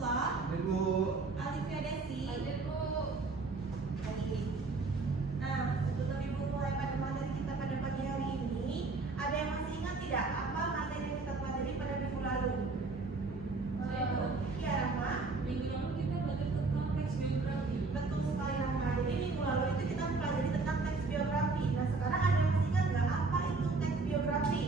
Abdullah. Hadir Bu. Alifia Desi. Hadir Bu. Baik. Nah, sebelum Ibu mulai pada materi kita pada pagi hari ini, ada yang masih ingat tidak apa materi yang kita pelajari pada minggu lalu? Saya Bu. Ya, Rahma. Minggu lalu kita belajar tentang teks biografi. Betul sekali, Rahma. Jadi minggu lalu itu kita pelajari tentang teks biografi. Nah, sekarang ada yang masih ingat nggak apa itu teks biografi?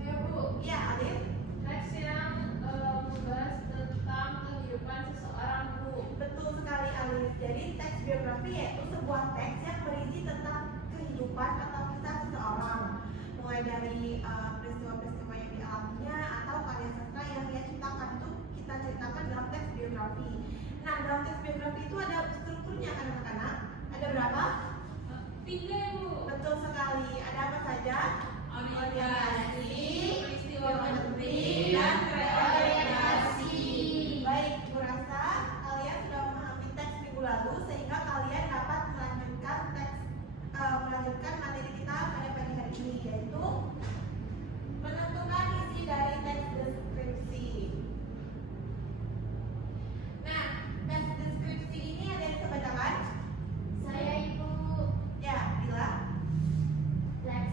Saya Bu. Ya, Alif. Teks yang membahas tentang kehidupan seseorang Bu. Betul sekali, Alif. Jadi teks biografi yaitu sebuah teks yang berisi tentang kehidupan atau kisah seseorang, mulai dari peristiwa-peristiwa yang dialaminya atau karya sastra yang dia ciptakan itu kita ceritakan dalam teks biografi. Nah, dalam teks biografi itu ada strukturnya kan anak-anak? Ada berapa? 3 Bu. Betul sekali. Ada apa saja? Orientasi, peristiwa penting, dan reorientasi. Baik, Bu Rasa, kalian sudah memahami teks minggu lalu sehingga kalian dapat melanjutkan materi kita pada pagi hari ini, yaitu menentukan isi dari teks deskripsi. Nah, teks deskripsi ini ada yang bisa bacakan? Saya Ibu. Ya, Bila. Teks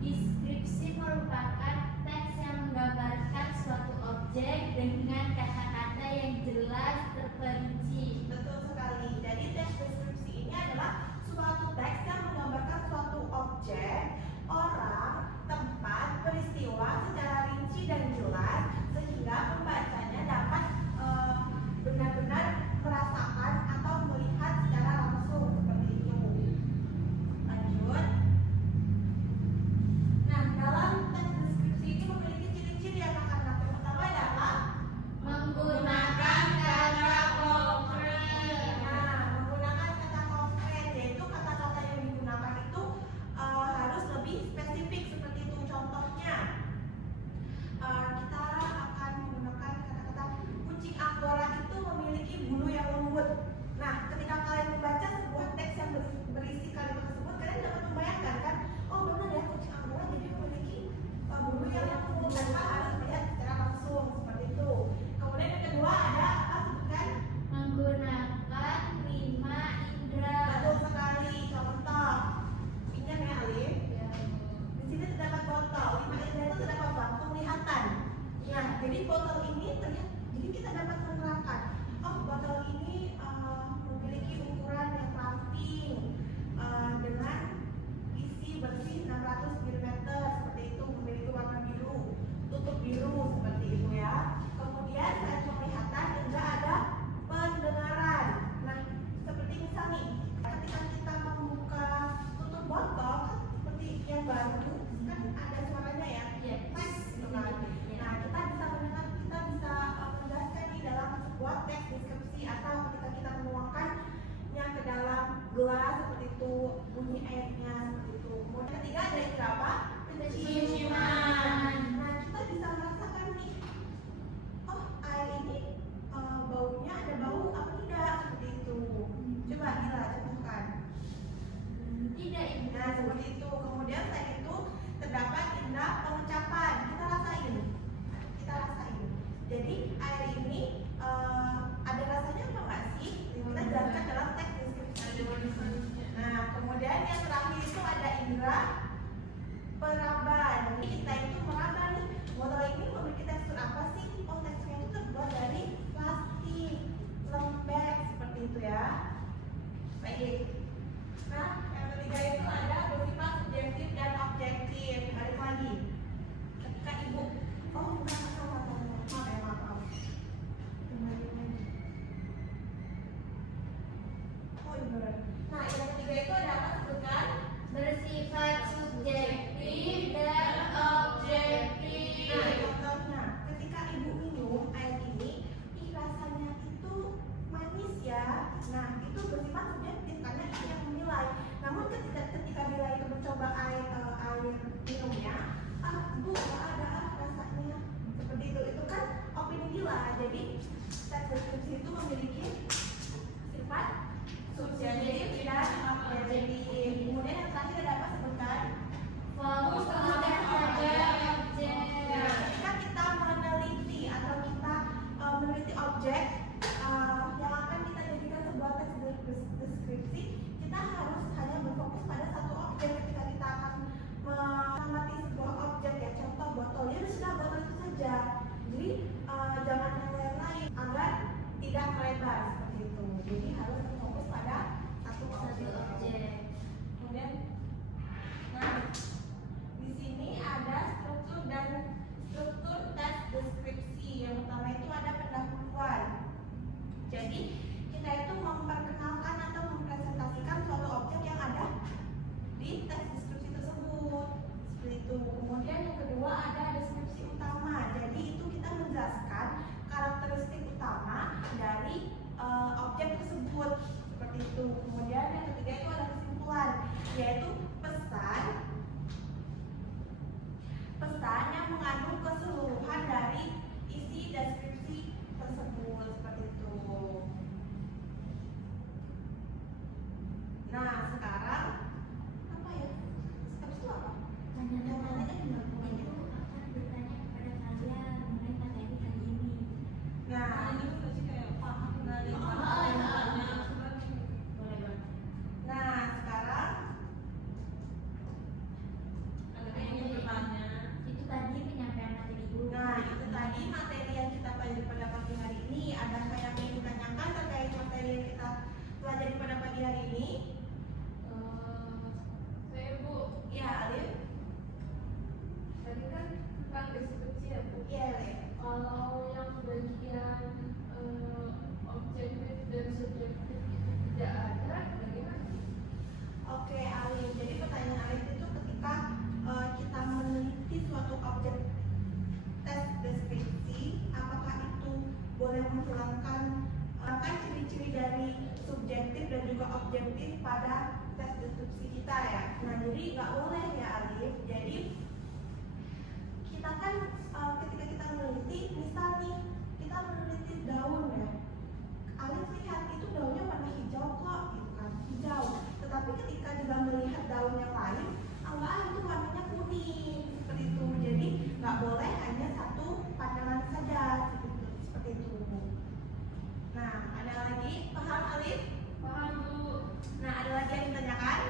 deskripsi merupakan teks yang menggambarkan suatu objek dengan kata-kata yang jelas terperinci. Betul sekali. Jadi teks deskripsi ini adalah suatu teks yang menggambarkan suatu objek, orang, tempat, peristiwa secara rinci dan jelas sehingga pembacanya dapat benar-benar merasakan atau melihat secara langsung seperti itu. Lanjut. Nah, dalam teks deskripsi ini memiliki ciri-ciri yang akan yang pertama adalah Menggunakan kata konkret. nah, menggunakan kata konkret, yaitu kata-kata yang digunakan itu harus lebih spesifik seperti itu. Contohnya, kita akan menggunakan kata-kata kucing Angora itu memiliki bulu yang lembut. Nah, ketika kalian membaca sebuah teks yang berisi kalimat tersebut, kalian dapat membayangkan kan? Oh benar ya, kucing Angora jadi memiliki bulu yang lembut. Tanpa harus melihat secara langsung seperti itu. Kemudian yang kedua ada apa? Sebutkan. Menggunakan 5 indera. Betul sekali. Contoh, ingat ya Alif. Di sini terdapat botol. 5 indera itu terdapat apa? Penglihatan. Nah, jadi botol ini terlihat. Jadi kita dapat menerangkan. Oh, botol ini memiliki ukuran yang ramping dengan isi bersih 600 mm seperti itu, memiliki warna biru, tutup biru seperti itu ya. Kemudian selain penglihatan juga ada pendengaran. Nah, seperti misalnya ketika kita membuka tutup botol kan seperti yang baru kan ada suaranya ya, Iya. tes gitu kan. Nah, kita bisa mendengar, kita boleh menghilangkan kan ciri-ciri dari subjektif dan juga objektif pada tes deskripsi kita ya. Nah jadi nggak boleh ya Alif. Jadi kita kan ketika kita meneliti, misal nih kita meneliti daun ya, Alif lihat itu daunnya warna hijau kok, gitu kan, hijau. Tetapi ketika juga melihat daun yang lain, Allah itu warnanya kuning, seperti itu. Jadi nggak boleh hanya satu pandangan saja, seperti itu. Nah, ada lagi, paham Alif? Paham Bu. Nah, ada lagi yang ditanyakan?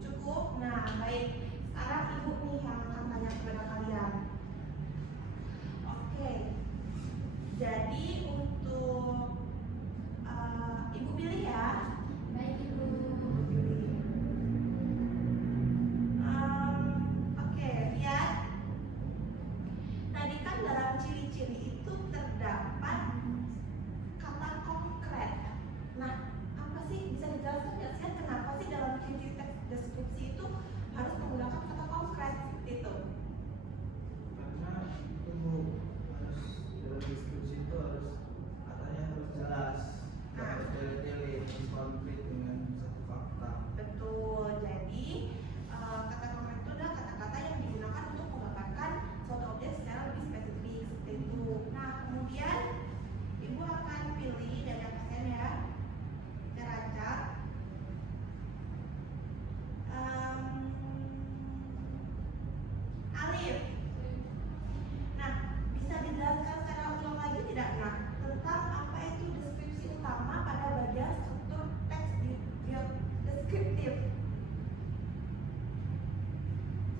Cukup. Nah, baik. Sekarang ibu nih yang akan tanya kepada kalian. Oke. Jadi untuk ibu pilih ya. Baik Ibu. Oke, lihat. Tadi kan dalam ciri-ciri itu terdapat kata konkret. Nah, apa sih bisa dijelaskan nggak sih kenapa sih dalam ciri-ciri teks deskripsi itu harus menggunakan kata konkret itu? Karena itu harus dalam deskripsi itu harus katanya harus jelas, harus detail, harus konkret dengan satu fakta. Betul. Jadi kata konkret itu adalah kata-kata yang digunakan untuk menggambarkan suatu objek secara lebih spesifik seperti itu. Nah, kemudian ibu akan pilih dari absen ya. Kita acak. Alif. Nah, bisa dijelaskan secara ulang lagi tidak nak tentang apa itu deskripsi utama pada bagian struktur teks deskriptif?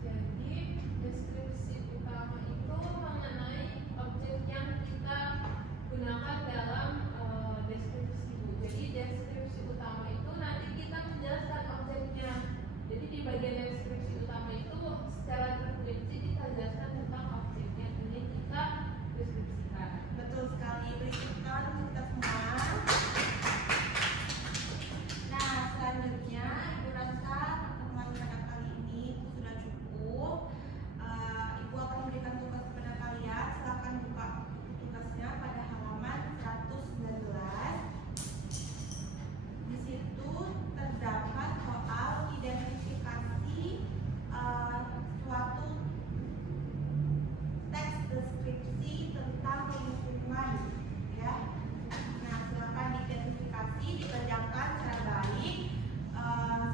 Jadi deskripsi utama itu mengenai objek yang kita gunakan dalam deskripsi Bu. Jadi deskripsi utama itu nanti kita menjelaskan objeknya. Jadi di bagian deskripsi utama itu secara terperinci kita jelaskan tentang objeknya ini kita deskripsikan. Betul sekali. Beri tepuk tangan untuk kita semua. Nah, selanjutnya ibu rasa pertemuan pada kali ini itu sudah cukup. Ibu akan memberikan tugas kepada kalian. Silakan buka tugasnya pada halaman 119. Di situ terdapat soal identifikasi suatu teks deskripsi tentang lingkungan ya. Nah, silakan diidentifikasi, dikerjakan secara baik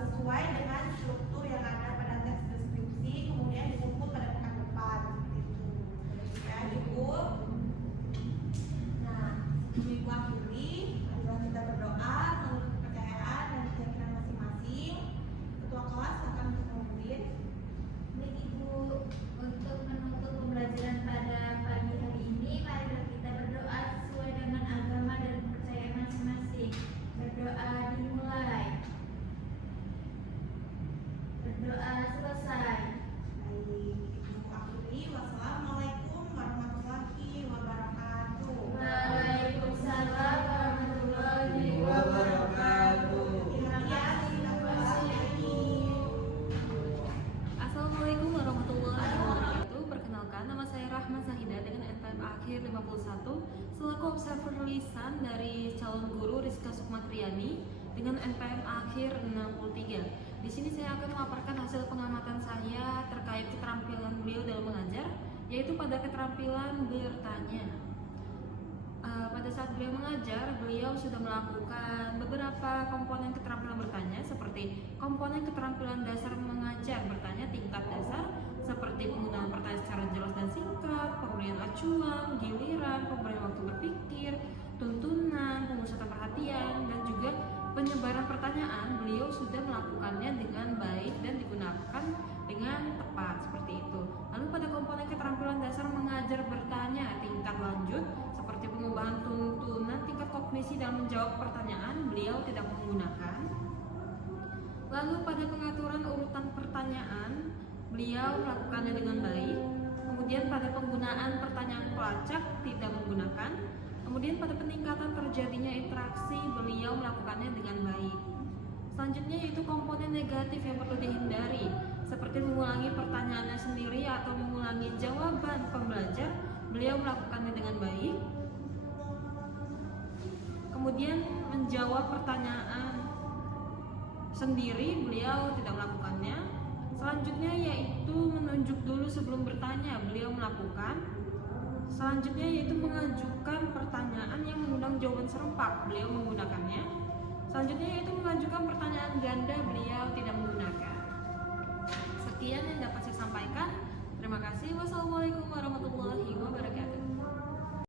sesuai dengan struktur yang ada pada teks deskripsi, kemudian dijemput pada pekan depan gitu. Ya, Ibu. Nah, Ibu akhiri, marilah kita berdoa menurut kepercayaan dan keyakinan masing-masing. Ketua kelas akan memimpin. Baik Ibu, untuk menutup pembelajaran pada pagi hari ini, marilah kita berdoa sesuai dengan agama dan kepercayaan masing-masing. Berdoa dimulai. Berdoa selesai. Baik, Ibu akhiri. Wassalamualaikum warahmatullahi wabarakatuh. Waalaikumsalam warahmatullahi Wabarakatuh. Assalamualaikum warahmatullahi wabarakatuh. Perkenalkan, nama saya Rahma Zahida dengan NPM akhir 51 selaku observer lisan dari calon guru Rizka Sukmatriani dengan NPM akhir 63. Di sini saya akan memaparkan hasil pengamatan saya terkait keterampilan beliau dalam mengajar, yaitu pada keterampilan bertanya. Pada saat beliau mengajar, beliau sudah melakukan beberapa komponen keterampilan bertanya seperti komponen keterampilan dasar mengajar bertanya tingkat dasar seperti penggunaan pertanyaan secara jelas dan singkat, pemberian acuan, giliran, pemberian waktu berpikir, tuntunan, pemusatan perhatian, dan juga penyebaran pertanyaan. Beliau sudah melakukannya dengan baik dan digunakan dengan tepat seperti itu. Lalu pada komponen keterampilan dasar mengajar bertanya tingkat lanjut seperti pengubahan tuntunan tingkat kognisi dalam menjawab pertanyaan, beliau tidak menggunakan. Lalu pada pengaturan urutan pertanyaan, beliau melakukannya dengan baik. Kemudian pada penggunaan pertanyaan pelacak tidak menggunakan. Kemudian pada peningkatan terjadinya interaksi, beliau melakukannya dengan baik. Selanjutnya yaitu komponen negatif yang perlu dihindari, seperti mengulangi pertanyaannya sendiri atau mengulangi jawaban pembelajar beliau melakukannya dengan baik. Kemudian menjawab pertanyaan sendiri, beliau tidak melakukannya. Selanjutnya yaitu menunjuk dulu sebelum bertanya, beliau melakukan. Selanjutnya yaitu mengajukan pertanyaan yang mengundang jawaban serempak, beliau menggunakannya. Selanjutnya yaitu mengajukan pertanyaan ganda, beliau tidak menggunakan. Sekian yang dapat saya sampaikan. Terima kasih. Wassalamualaikum